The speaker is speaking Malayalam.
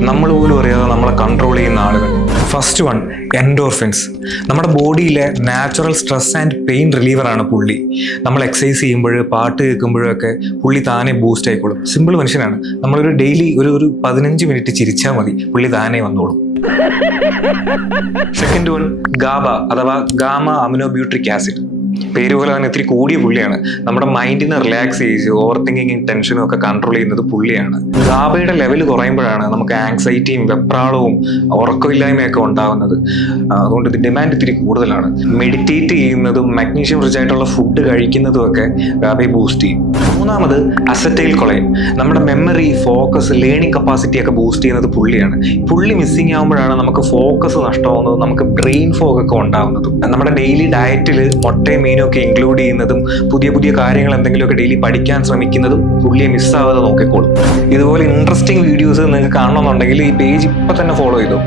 നമ്മൾ പോലും അറിയാതെ നമ്മളെ കൺട്രോൾ ചെയ്യുന്ന ആളുകൾ. First one, endorphins. നമ്മുടെ ബോഡിയിലെ നാച്ചുറൽ സ്ട്രെസ് ആൻഡ് പെയിൻ റിലീവറാണ് പുള്ളി. നമ്മൾ എക്സസൈസ് ചെയ്യുമ്പോൾ, പാട്ട് കേൾക്കുമ്പോഴൊക്കെ പുള്ളി താനെ ബൂസ്റ്റ് ആയിക്കോളും. സിമ്പിൾ മനുഷ്യനാണ്. നമ്മളൊരു ഡെയിലി ഒരു 15 മിനിറ്റ് ചിരിച്ചാൽ മതി, പുള്ളി താനെ വന്നോളും. സെക്കൻഡ് വൺ, ഗാബ അഥവാ ഗാമ അമിനോബ്യൂട്രിക് ആസിഡ്. പേര് പോലെ തന്നെ ഇത്തിരി കൂടിയ പുള്ളിയാണ്. നമ്മുടെ മൈൻഡിനെ റിലാക്സ് ചെയ്ത് ഓവർ തിങ്കിങ്ങും ടെൻഷനും ഒക്കെ കൺട്രോൾ ചെയ്യുന്നത് പുള്ളിയാണ്. ഗാബയുടെ ലെവൽ കുറയുമ്പോഴാണ് നമുക്ക് ആങ്സൈറ്റിയും വെപ്രാളവും ഉറക്കമില്ലായ്മയൊക്കെ ഉണ്ടാകുന്നത്. അതുകൊണ്ട് ഇത് ഡിമാൻഡ് ഇത്തിരി കൂടുതലാണ്. മെഡിറ്റേറ്റ് ചെയ്യുന്നതും മഗ്നീഷ്യം റിച്ച് ആയിട്ടുള്ള ഫുഡ് കഴിക്കുന്നതും ഒക്കെ ഗാബയെ ബൂസ്റ്റ് ചെയ്യും. മൂന്നാമത്, അസറ്റൈൽ കൊളൈൻ. നമ്മുടെ മെമ്മറി, ഫോക്കസ്, ലേണിംഗ് കപ്പാസിറ്റി ഒക്കെ ബൂസ്റ്റ് ചെയ്യുന്നത് പുള്ളിയാണ്. പുള്ളി മിസ്സിങ് ആകുമ്പോഴാണ് നമുക്ക് ഫോക്കസ് നഷ്ടമാകുന്നതും നമുക്ക് ബ്രെയിൻ ഫോഗ് ഒക്കെ ഉണ്ടാകുന്നതും. നമ്മുടെ ഡെയിലി ഡയറ്റിൽ മുട്ടയും മീനും ഒക്കെ ഇൻക്ലൂഡ് ചെയ്യുന്നതും പുതിയ പുതിയ കാര്യങ്ങൾ എന്തെങ്കിലുമൊക്കെ ഡെയിലി പഠിക്കാൻ ശ്രമിക്കുന്നതും പുള്ളിയെ മിസ്സാവാതെ നോക്കിക്കോളും. ഇതുപോലെ ഇൻട്രസ്റ്റിംഗ് വീഡിയോസ് നിങ്ങൾക്ക് കാണണമെന്നുണ്ടെങ്കിൽ ഈ പേജ് ഇപ്പം തന്നെ ഫോളോ ചെയ്തോ.